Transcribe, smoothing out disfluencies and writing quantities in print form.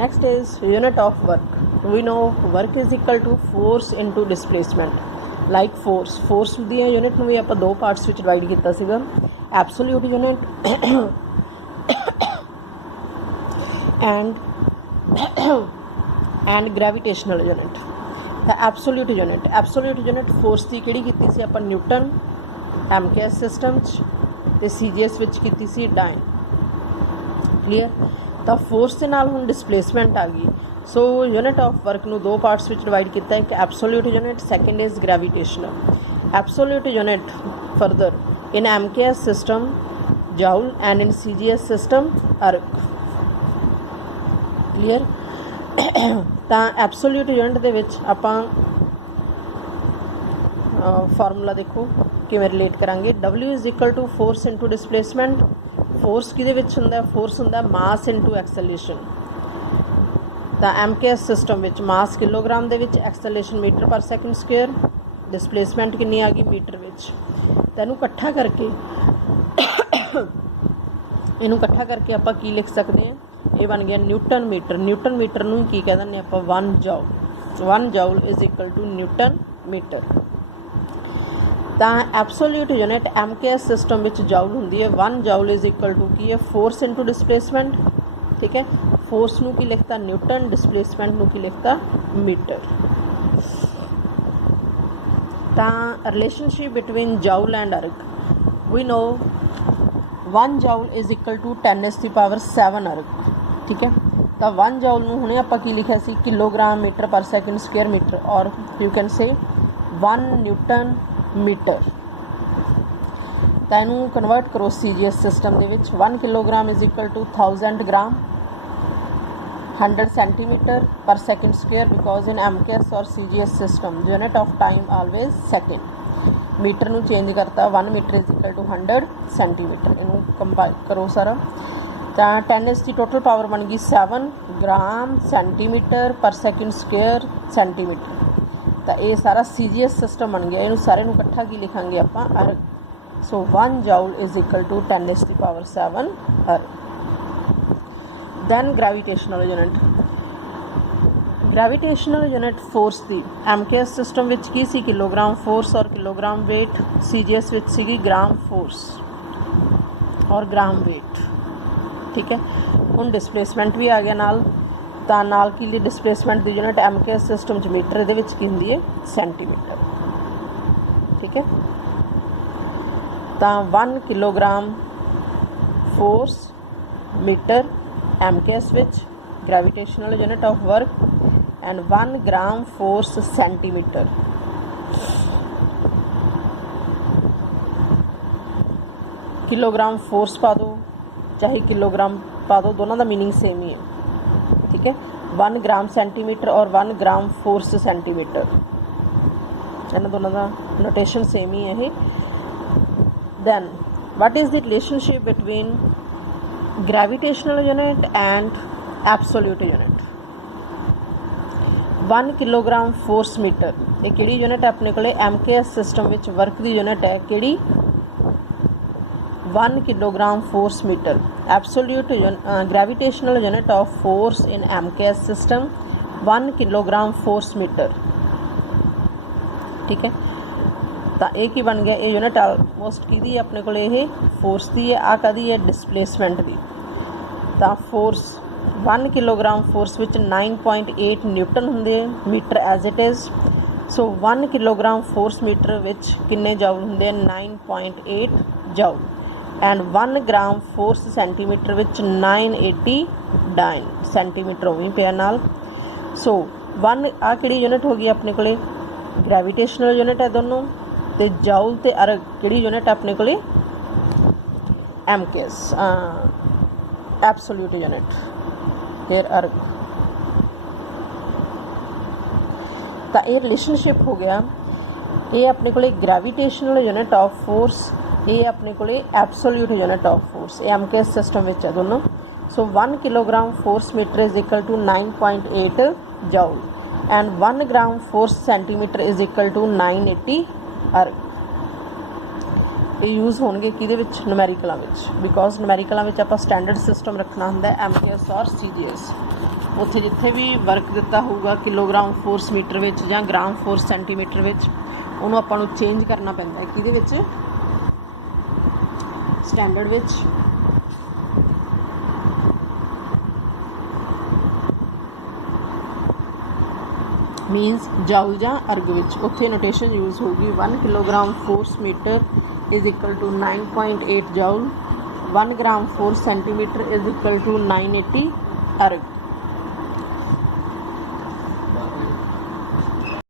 Next is unit of work. We know work is equal to force into displacement. Like force ਦੀਆਂ unit ਨੂੰ ਵੀ ਆਪਾਂ ਦੋ parts ਵਿੱਚ divide ਕੀਤਾ ਸੀਗਾ, ਐਬਸੋਲਿਊਟ ਯੂਨਿਟ ਐਂਡ ਗ੍ਰੈਵੀਟੇਸ਼ਨਲ ਯੂਨਿਟ। ਤਾਂ ਐਬਸੋਲਿਊਟ ਯੂਨਿਟ ਫੋਰਸ ਦੀ ਕਿਹੜੀ ਕੀਤੀ ਸੀ ਆਪਾਂ, ਨਿਊਟਨ MKS ਸਿਸਟਮ 'ਚ ਅਤੇ CGS ਵਿੱਚ ਕੀਤੀ ਸੀ ਡਾਇਨ। ਕਲੀਅਰ। ਤਾਂ ਫੋਰਸ ਦੇ ਨਾਲ ਹੁਣ ਡਿਸਪਲੇਸਮੈਂਟ ਆ ਗਈ। ਸੋ ਯੂਨਿਟ ਆਫ ਵਰਕ ਨੂੰ ਦੋ ਪਾਰਟਸ ਵਿੱਚ ਡਿਵਾਈਡ ਕੀਤਾ, ਇੱਕ absolute unit, second is gravitational. Absolute unit further in MKS system joule and in CGS system erg. Clear. ਤਾਂ ਐਬਸੋਲਿਊਟ ਯੂਨਿਟ ਦੇ ਵਿੱਚ ਆਪਾਂ ਫਾਰਮੂਲਾ ਦੇਖੋ ਕਿਵੇਂ ਰਿਲੇਟ ਕਰਾਂਗੇ। W is equal to force into displacement. Force ਕਿਹਦੇ ਵਿੱਚ ਹੁੰਦਾ, ਫੋਰਸ ਹੁੰਦਾ ਮਾਸ ਇੰਟੂ ਐਕਸਲੇਸ਼ਨ। ਤਾਂ MKS ਸਿਸਟਮ ਵਿੱਚ ਮਾਸ ਕਿਲੋਗ੍ਰਾਮ ਦੇ ਵਿੱਚ, acceleration metre per second square, displacement ਕਿੰਨੀ ਆ ਗਈ ਮੀਟਰ ਵਿੱਚ। ਤਾਂ ਇਹਨੂੰ ਇਕੱਠਾ ਕਰਕੇ ਆਪਾਂ ਕੀ ਲਿਖ ਸਕਦੇ ਹਾਂ, ਇਹ ਬਣ ਗਿਆ ਨਿਊਟਨ ਮੀਟਰ ਨੂੰ ਕੀ ਕਹਿ ਦਿੰਦੇ ਆਪਾਂ, 1 joule. 1 joule is equal to newton metre. ਤਾਂ ਐਬਸੋਲਿਊਟ ਯੂਨਿਟ MKS ਸਿਸਟਮ ਵਿੱਚ ਜਾਊਲ ਹੁੰਦੀ ਹੈ। 1 ਜਾਊਲ ਇਜ਼ ਇਕੁਅਲ ਟੂ ਕੀ ਹੈ, ਫੋਰਸ ਇੰਟੂ ਡਿਸਪਲੇਸਮੈਂਟ। ਠੀਕ ਹੈ, ਫੋਰਸ ਨੂੰ ਕੀ ਲਿਖਤਾ ਨਿਊਟਨ, ਡਿਸਪਲੇਸਮੈਂਟ ਨੂੰ ਕੀ ਲਿਖਤਾ ਮੀਟਰ। ਤਾਂ relationship between joule and erg, we know 1 joule is equal to 10⁻⁷ erg. ਠੀਕ ਹੈ, ਤਾਂ 1 ਜਾਊਲ ਨੂੰ ਹੁਣੇ ਆਪਾਂ ਕੀ ਲਿਖਿਆ ਸੀ, kilogram metre per second square metre, or you can say 1 newton metre. ਤਾਂ ਇਹਨੂੰ ਕਨਵਰਟ ਕਰੋ CGS ਸਿਸਟਮ ਦੇ ਵਿੱਚ। 1 kilogram is equal to 1000 gram, 100 centimetre per second square, because in MKS or CGS system unit of time always second. Metre ਨੂੰ change ਕਰਤਾ, 1 metre is equal to 100 centimetre. ਇਹਨੂੰ combine ਕਰੋ ਸਾਰਾ। ਤਾਂ 10 ਦੀ total power ਬਣ ਗਈ 7 gram centimetre per second square centimetre. ਤਾਂ ਇਹ ਸਾਰਾ CGS ਸਿਸਟਮ ਬਣ ਗਿਆ। ਇਹਨੂੰ ਸਾਰੇ ਨੂੰ ਇਕੱਠਾ ਕੀ ਲਿਖਾਂਗੇ ਆਪਾਂ, erg. So 1 joule is equal to 10⁻⁷ erg. Then gravitational unit force ਦੀ MKS ਸਿਸਟਮ ਵਿੱਚ ਕੀ ਸੀ, kilogram force or kilogram weight. CGS ਵਿੱਚ ਸੀਗੀ gram force or gram weight. ਠੀਕ ਹੈ, ਹੁਣ ਡਿਸਪਲੇਸਮੈਂਟ ਵੀ ਆ ਗਿਆ ਨਾਲ। ਤਾਂ ਨਾਲ ਕੀ ਡਿਸਪਲੇਸਮੈਂਟ ਦੀ ਯੂਨਿਟ MKS ਸਿਸਟਮ 'ਚ ਮੀਟਰ, ਇਹਦੇ ਵਿੱਚ ਕੀ ਹੁੰਦੀ ਹੈ ਸੈਂਟੀਮੀਟਰ। ਠੀਕ ਹੈ, ਤਾਂ 1 ਕਿਲੋਗ੍ਰਾਮ ਫੋਰਸ ਮੀਟਰ MKS ਵਿੱਚ gravitational unit of work, and 1 gram force centimetre. Kilogram force ਪਾ ਦਿਓ ਚਾਹੇ ਕਿਲੋਗ੍ਰਾਮ ਪਾ ਦਿਓ, ਦੋਨਾਂ ਦਾ ਮੀਨਿੰਗ ਸੇਮ ਹੀ ਹੈ। ठीक है, 1 ग्राम सेंटीमीटर और 1 ग्राम फोर्स सेंटीमीटर, इन्होंने दोनों का नोटेशन सेम ही है। Then what is the relationship between gravitational unit and absolute unit. 1 kilogram force metre, ये किहड़ी यूनिट है अपने कोले MKS सिस्टम विच वर्क की यूनिट है किहड़ी, 1 kilogram force metre. Absolute gravitational unit of force in MKS system 1 kilogram force metre. ठीक है, तो ये की बन गया, ये यूनिट आलमोस्ट की अपने को फोर्स की है, आ कदी है डिसप्लेसमेंट की। तो फोर्स 1 किलोग्राम फोर्स विच 9.8 न्यूटन होंगे metre as it is. So 1 kilogram force metre विच किन्ने जाउल होंगे 9.8 joule, and 1 gram force centimetre विच 989 सेंटीमीटर हो गई पिया नाल। सो 1 आ किहड़ी यूनिट हो गई अपने को ग्रेविटेशनल यूनिट है दोनों, तो जाउल ते अर्ग किहड़ी यूनिट अपने को MKS एब्सोल्यूट यूनिट फिर अर्ग। तो ये रिलेशनशिप हो गया, ये अपने को ग्रेविटेशनल यूनिट ऑफ फोर्स, ये अपने को एब्सोल्यूट यूनिट ऑफ फोर्स, ये MKS सिस्टम में है दोनों। So 1 kilogram force metre is equal to 9.8 joule, and 1 gram force centimetre is equal to 980 erg. Use होणगे किहदे which नुमैरिकलां which because नुमैरिकलां विच आपां स्टैंडर्ड सिस्टम रखना हुंदा MTS और CGS उत्थे जिथे भी वर्क दिता होऊगा किलोग्राम फोर्स मीटर विच जां ग्राम फोर्स सेंटीमीटर विच उहनूं आपां नूं चेंज करना पैंदा है किहदे विच स्टैंडर्ड विच मीनस जाउल जां अर्ग विच उत्थे नोटेशन यूज़ होगी 1 kilogram force metre is equal to 9.8 joule 1 gram force centimetre is equal to 980 अर्ग।